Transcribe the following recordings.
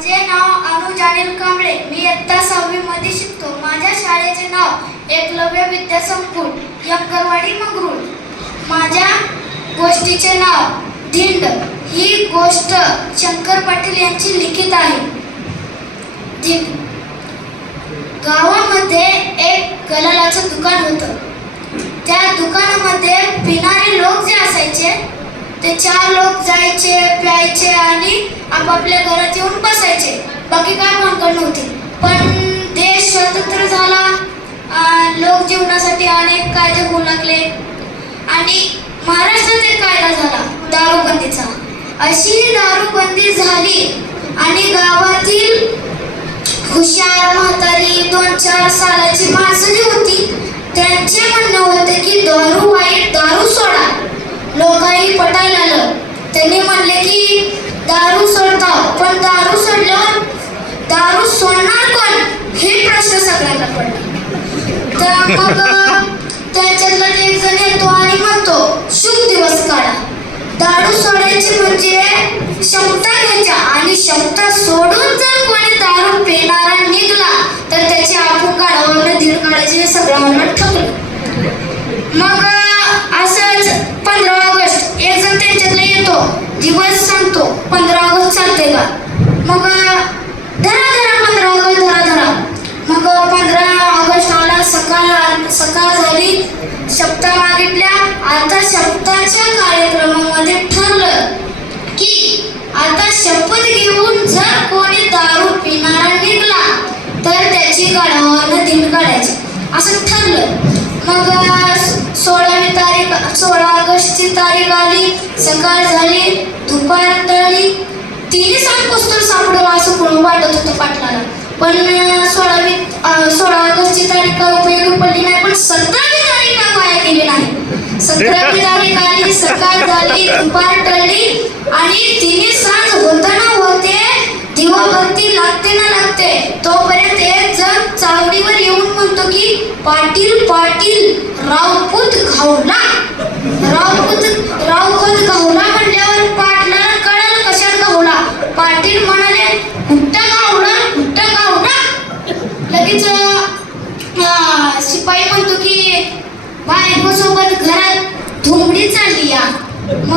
माझे नाव अनुज अनिल कांबळे. मी इयत्ता सहावी मध्ये शिकतो. माझ्या शाळेचे नाव एकलव्य विद्यासंकुल यक्करवाडी मंगरूळ. माझ्या गोष्टीचे नाव धिंड. ही गोष्ट शंकर पाटील यांची लिखित आहे. धिंड. गावामध्ये एक गलालाचं दुकान होतं. त्या दुकानामध्ये पिणारे लोक जे असायचे ते चार लोक जायचे प्यायचे आणि आपापल्या घरात येऊन बसायचे. बाकी काय भानगड नव्हती. पण देश स्वतंत्र झाला. लोक जीवनासाठी अनेक कायदे होऊ लागले. आणि महाराष्ट्रात एक कायदा झाला दारूबंदीचा. अशी दारूबंदी झाली आणि गावातील हुशार म्हातारी दोन चार सालाची माणसं जी होती त्यांचे म्हणणं होते की दारू वाईट दारू सोडा. लोकांनी पटायला आलं त्यांनी म्हणले की दारू सोडता पण दारू सोडल्यावर दारू सोडणार कोण हे प्रश्न सगळ्यांना पडला तर मग त्याच्यातला एक जण येतो आणि म्हणतो शुभ दिवस काढा दारू सोडायची म्हणजे क्षमता घ्यायच्या आणि क्षमता सोडून जर कोणी दारू पिणारा निघला तर त्याची आपण काढावं धीर सगळं म्हणून ठरलं मग असंच पंधरा ऑगस्ट एक जण त्यांच्यातला येतो दिवस सांगतो पंधरा ऑगस्ट चालते का मग धरा धरा पंधरा ऑगस्ट धरा धरा मग पंधरा ऑगस्ट आला सकाळ झाली शपथा मागितल्या आता शपथाच्या कार्यक्रमामध्ये ठरलं की आता शपथ घेऊन जर कोणी दारू पिणारा निघला तर त्याची गाढवानं दिन काढायची. असं ठरलं. मग सोळावी तारीख सोळा ऑगस्टची तारीख आली सकाळ झाली दुपार तळली तिन्ही सांग पुस्तक सापडलं असं कोण वाटत होतं पाटलाला? पण सोळावी सोळा ऑगस्टची तारीख उपयोगी पडली नाही पण सतरावी तारीख वाया गेली नाही? सतरावी तारीख आली सकाळ झाली दुपार टळली आणि तिने सांज होताना होते दिवाबत्ती लागते ना लागते. तोपर्यंत एक जण चावडीवर येऊन म्हणतो की पाटील पाटील रावपूत घावला रावपूत रावखत घावला म्हणल्यावर पाटलाला कळालं कशात घावला पाटील म्हणाले कुठं घावला कुठं घावला लगेच अं, शिपाई म्हणतो की बायकोसोबत घरात धुमडी चालली या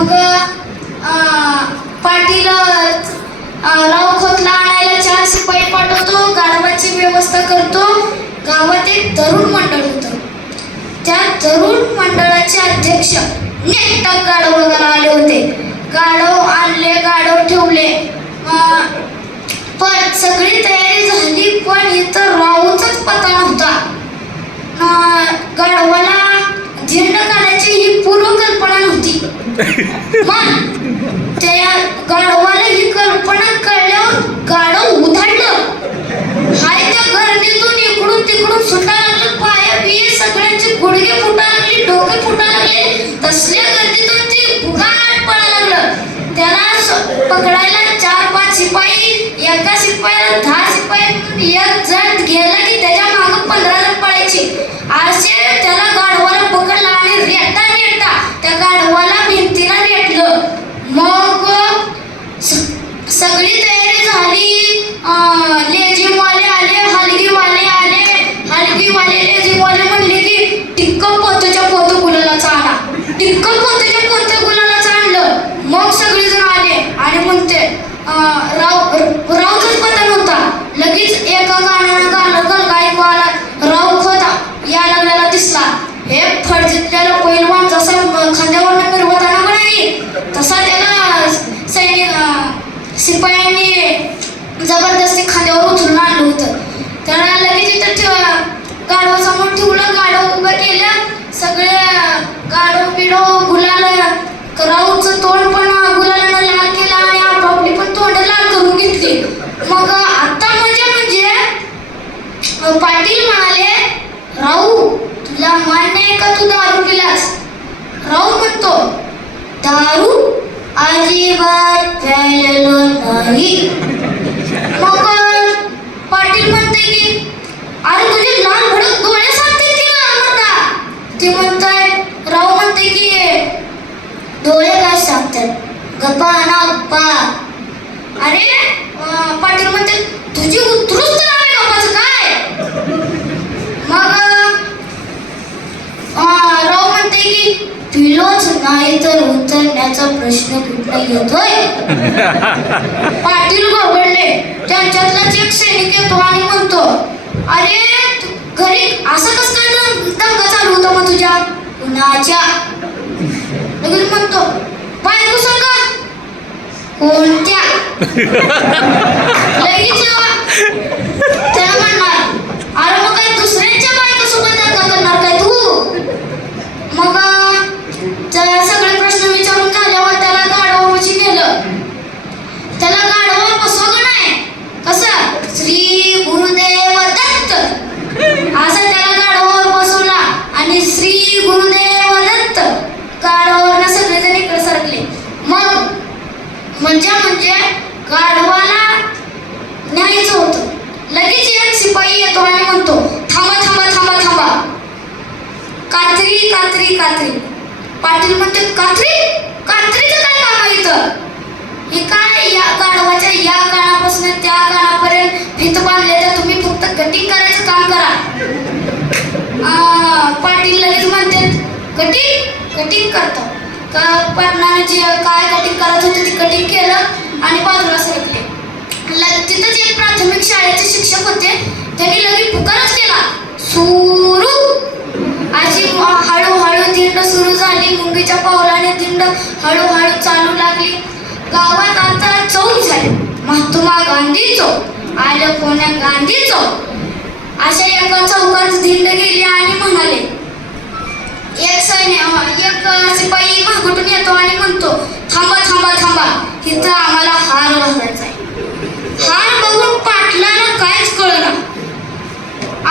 मग अं, पाटील राव खोतला आणायला चार शिपाई पाठवतो गाढवाची व्यवस्था करतो. गावात एक तरुण मंडळ होतं. त्या तरुण मंडळाचे अध्यक्ष नेटक गाढव बघायला आले होते. गाढव आणले गाढव ठेवले. पण सगळी तयारी झाली पण इथं राहूचाच पता नव्हता गाढवाला झेंड काढायची ही पूर्वकल्पना मग त्या गाढवाला ही कल्पना कळल्यावर गाढव उधाडलं हाय त्या गर्दीतून इकडून तिकडून सुटा लागलं पाया बिये सगळ्यांचे गुडघे फुटा लागले डोके फुटा लागले तसल्या गर्दीतून ते फुगाट पळा लागलं त्याला पकडायला चार पाच शिपाई एका शिपायाला दहा शिपाई एक जण गेला की त्याच्या मागं पंधरा जण पळायचे असे त्याला गाढवाला पकडला आणि रेटा रेटा त्या गाढवाला भिंतीला रेटलं मग स- सगळी तयारी झाली अं, लेझिमवाले आले हलगीवाले आले हलगीवाले लेझिमवाले म्हणले की टिक्क पोतच्या पोत गुलालाचा आणा टिक्क पोतच्या पोत गुलालाचं आणलं मग सगळेजण आले आणि म्हणते अं, राव रावचाच पतन होता. लगेच एका गाण्यानं गाणं गल गायकवाला राव खोता या नव्याला दिसला. हे फडजितलेला पहिलवान जसा खांद्यावरनं मिरवताना का नाही तसा त्याला सैनिक अं, शिपायांनी जबरदस्ती खांद्यावर उचलून आणलं होतं. त्याला लगेच इथं ठेव गाढवासमोर ठेवलं गाढव उभं केलं. सगळे गाढव पिढो गुलाल राऊचं तोंड पण घेतली मग आता मजा म्हणजे पाटील म्हणाले राहू तुला मान्य आहे का तू दारू पिलास? राहू म्हणतो दारू अजिबात प्यायलेलो नाही. मग पाटील म्हणते की अरे तुझे लाल भडक डोळे सांगतील की ना म्हणता ते म्हणताय राव म्हणते की डोळे काय सांगतात गप्पा ना गप्पा अरे अं, अं, पाटील म्हणते तुझी उत्कृष्ट नाव आहे बापाचं काय मग अं, राव म्हणते की पिलोच नाही तर उतरण्याचा प्रश्न कुठला येतोय? पाटील घाबरले. त्यांच्यातलाच एक सैनिक येतो आणि म्हणतो अरे घरी असं कसं काय दंग- चालू होता मग तुझ्या? कुणाच्या? लगेच म्हणतो बायको सांगा. कोणत्या? लगेच त्याला म्हणणार अरे मग काय दुसऱ्यांच्या बायकोसोबत दंग करणार काय तू? मग त्या सगळे प्रश्न विचारून झाल्यावर त्याला गाढवापाशी नेलं त्याला गाढवा बसवलं नाही कसं श्री गुरुदेव दत्त असं त्याला गाढवावर बसवला आणि श्री गुरुदेव दत्त गाढवावरनं सगळेजण इकडे सरकले मग म्हणजे म्हणजे गाढवाला न्यायचं होतं लगेच एक शिपाई येतो आणि म्हणतो थांबा थांबा थांबा थांबा कात्री कात्री कात्री पाटील म्हणते कात्री कात्रीचं काय काम आहे इथं हे काय या गाढवाच्या या कानापासून त्या कानापर्यंत बांधले तर तुम्ही फक्त कटिंग करायचं काम करा. पाटील लगेच म्हणते कटिंग? कटिंग करतो. का पाटणाने जे काय कटिंग करायचं होतं ते कटिंग केलं आणि बाजूला सरकले. ल- तिथंच एक प्राथमिक शाळेचे शिक्षक होते त्यांनी लगेच पुकारच केला. सुरू. अशी हळूहळू दिंड सुरू झाली मुंगीच्या पावलाने दिंड हळूहळू चालू लागली. गावात आता चौक झाले. महात्मा गांधी चौक. आलं कोण्या गांधी चौक अशा एका चौकात धिंड गेली आणि म्हणाले. एक सैन्य एक शिपाई मागून येतो आणि म्हणतो थांबा थांबा थांबा इथं आम्हाला हार बघायचा आहे. हार बघून पाटलानं काहीच कळना.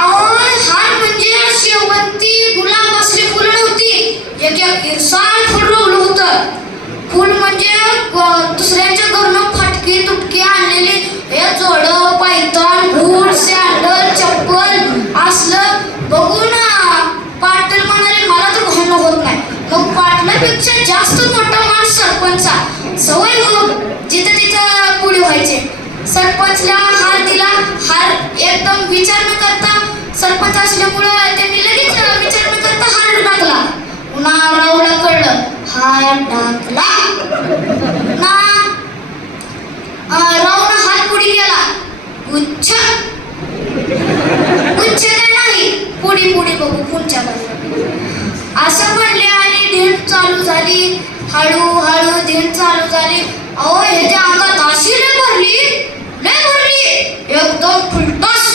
अहो हार म्हणजे शेवंती गुलाब असली फुलं नव्हती. एक एक इरसाळ फुल रोवलं होतं. फुल म्हणजे दुसऱ्याच्या दुसऱ्यांच्या घरनं फटके तुटकी आणलेले हे जोडं पायथन बूट सँडल चप्पल असलं बघून आ, पाटील म्हणाले मला तर भांडण होत नाही मग पाटलापेक्षा जास्त मोठा माणूस सरपंचा सवय म्हणून जिथं तिथं पुढे व्हायचे. सरपंचला हार दिला. हार एकदम विचार न करता सरपंच असल्यामुळं त्यांनी लगेच विचार न करता हार टाकला पुन्हा रावला कळलं हार टाकला ना रावनं हात पुढे गेला गुच्छ गुच्छ काय नाही पुढे पुढे बघू पुढच्या बाजूला असं म्हणले आणि ढेण चालू झाली हळूहळू दिन चालू झाली. अहो ह्याच्या अंगात अशी लय भरली लय भरली. एकदम फुलटस.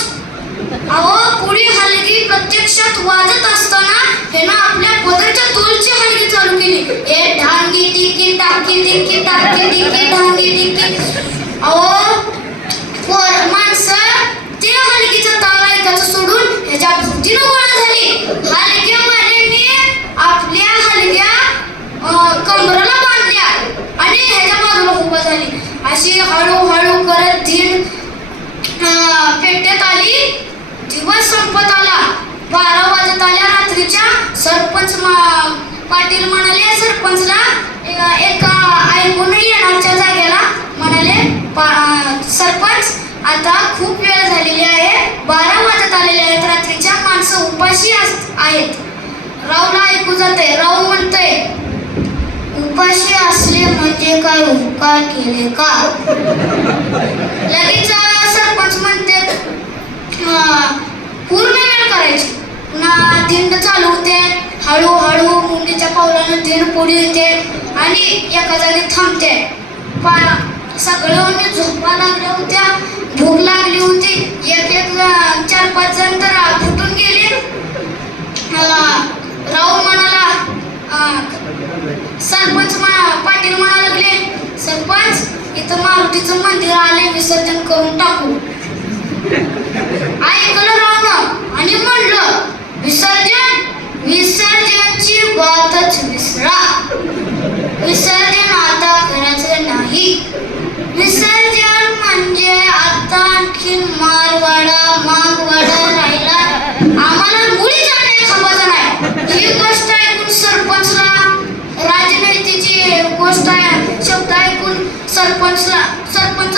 अहो पुढी हलगी प्रत्यक्षात वाजत असताना हे ना आपल्या पदरच्या तोलची हलगी चालू केली. ए ढांगी टिकी टाकी टिकी टाकी टिकी ढांगी टिकी. अहो पोर माणसं ते हलगीचं ताल ऐकायचं सोडून ह्याच्या भोवतीनं गोळा झाली. हलगी कमरला बांधल्या. आणि ह्याच्या बाजूला उभा झाली. अशी हळूहळू करत धीर पेट्यात आली. दिवस संपत आला. बारा वाजत आल्या रात्रीच्या. सरपंच मा- पाटील म्हणाले सरपंचला एका ऐकून येणारच्या जागेला. म्हणाले पा- सरपंच आता खूप वेळ झालेली आहे. बारा वाजत आलेले आहेत रात्रीच्या. माणसं उपाशी अस- आहेत. रावला ऐकू जाते. राव म्हणतोय उपाशी असले म्हणजे काय उपकार केले का? लगेच सरपंच म्हणते पूर्ण वेळ करायची. पुन्हा दिंड चालू होते. हळूहळू मुंगीच्या पावलानं दिंड पुढे येते आणि एका जागी थांबते. पा सगळ्यांनी झोपा लागल्या होत्या भूक लागली होती. एक एक चार पाच जण तर फुटून गेले. अं, राव म्हणाला सरपंच पाटील म्हणा लागले. सरपंच इथं मारुतीचं मंदिर आले विसर्जन करून टाकू.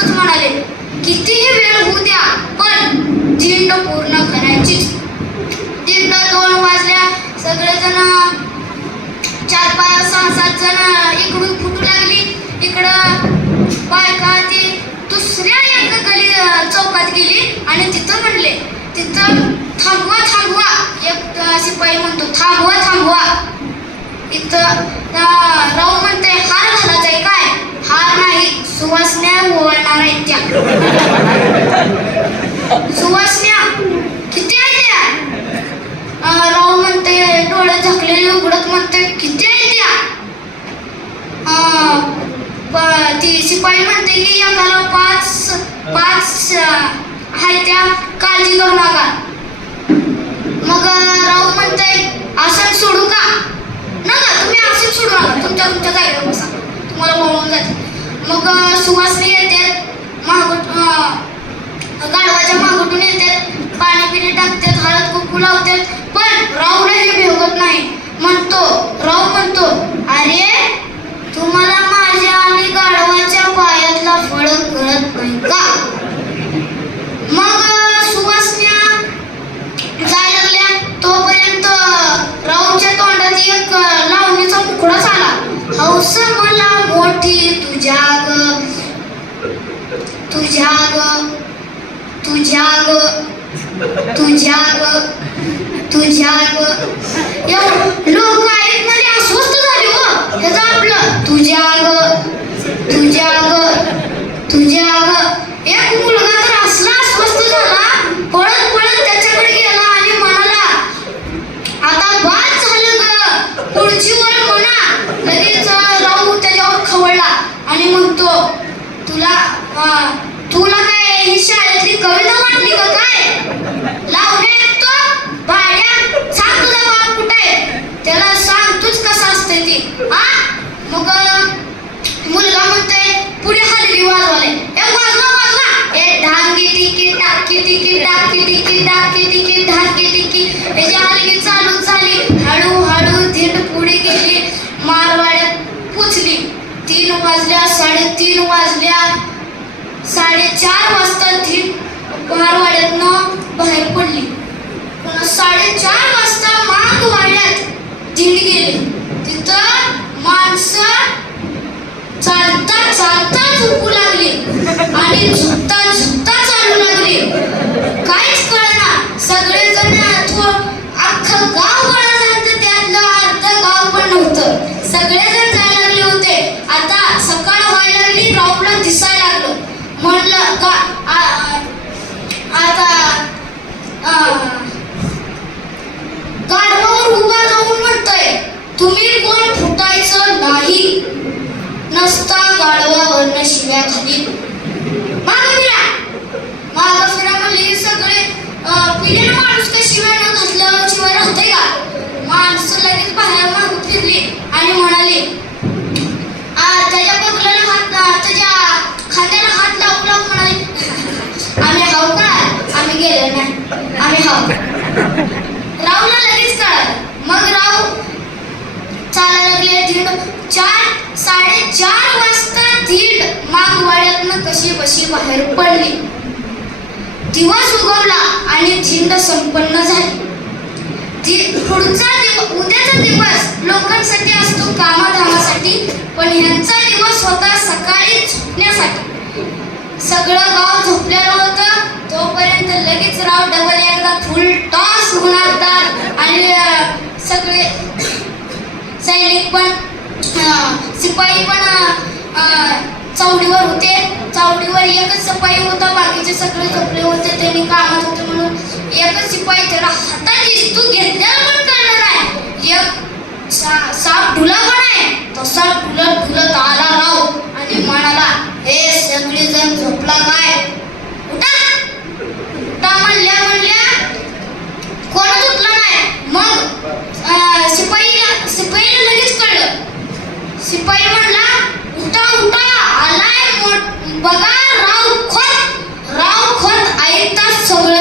राजनीतीची म्हणाले कितीही वेळ होऊ द्या पण म्हणाले झिंड पूर्ण करायचीच. तिकडं दोन वाजल्या सगळेजण चार पाच सहा सात जण इकडून फुटू लागली. इकडं बायका ती दुसऱ्या एका गली चौकात गेली आणि तिथं म्हणले तिथं थांबवा थांबवा. एक शिपाई म्हणतो थांबवा थांबवा. इथं राव म्हणते हार घालायचा आहे हार नाही सुवासण्या ओवाळणार आहेत त्या सुवासण्या किती आहे त्या राव म्हणते डोळे झाकलेले उघडत म्हणते किती आहे त्या ती शिपाई म्हणते की एकाला पाच पाच आहे त्या काळजी करू नका मग राव म्हणते आसन सोडू का नका तुम्ही आसन सोडू नका तुमच्या तुमच्या जागेवर बसा मला वळवून जाते मग अं, सुवासनी येते महागट गाढवाच्या मागुटून येतात पाणी पिणी टाकतात हळद कुकू लावतात पण राहूला हे भेवत नाही. म्हणतो राहू म्हणतो अरे तुम्हाला माझ्या आणि गाढवाच्या पायातला फळक कळत नाही का? मग अं, सुवासन्या जायला लागल्या. तोपर्यंत राऊच्या तोंडात एक लावणीचा मुखडाच आला हौस तुझ्या ग तुझ्या ग तुझ्या ग तुझ्या ग तुझ्या ग लोक आहेत मध्ये अस्वस्थ झाले हो. ह्याचं आपलं तुझ्या ग तुझ्या ग तुझ्या ग एक मुलगा तर असला अस्वस्थ झाला पळत पळत त्याच्याकडे गेला आणि म्हणाला आता बाद झालं ग पुढची मारवाड्यात पुचली तीन वाजल्या साडेतीन वाजल्या. साडेचार वाजता ती मारवाड्यातनं बाहेर पडली. साडेचार वाजता माग वाड्यात धिंड गेली. तिथं माणसं चालता चालता झोपू लागली आणि झुकता झुकता चालू लागली. काहीच कळना सगळेजण अथवा अख्खं गाव सगळेजण जायला लागले होते. आता सकाळ व्हायला लागली राऊंडला दिसायला लागलो. म्हणलं का आता आ, गाढवावर उभा राहून म्हणतोय तुम्ही कोण फुटायचं नाही. नसता गाढवावरनं शिव्या खाली. माग फिरा. माग फिरा म्हणले सगळे पिलेला माणूस काय शिव्या न घातल्यावर शिवाय राहते का माणसं लगेच बाहेर माग फिरली आणि म्हणाली "आ, त्याच्या बगलाला हात अं, त्याच्या खांद्याला हात लावून लावून म्हणाले आम्ही हाव का? आम्ही गेलो नाही आम्ही हाव राहूला लगेच कळालं. मग राव चालायला लागले. दीड चार साडेचार वाजता दीड मागवाड्यातनं कशी बशी बाहेर पडली. दिवस उगवला आणि झिंड संपन्न झाली. पुढचा दिवस उद्याचा दिवस लोकांसाठी असतो कामाधामासाठी पण ह्यांचा दिवस होता सकाळी झोपण्यासाठी. सगळं गाव झोपलेलं होतं. तोपर्यंत लगेच राव डबल एकदा फुल टॉस होणार आणि सगळे सैनिक पण अं, शिपाई पण अं, चावडीवर होते. चावडीवर एकच शिपाई होता. बाकीचे सगळे झोपले होते. त्यांनी कामात होते म्हणून. एकच शिपाई त्याला हातात इस्तू घेतल्याला पण करणार आहे. एक सा- साप ढुला पण आहे. तसा ढुलत ढुलत आला राव. आणि म्हणाला अरे सगळे जण झोपला काय? उठा. उठा म्हणल्या म्हणल्या कोणच उठला नाही? मग सिपाही सिपाही लगेच कळलं. सिपाही म्हणला उठा उठा आलाय बघा राव खत राव खोत ऐकतात सगळं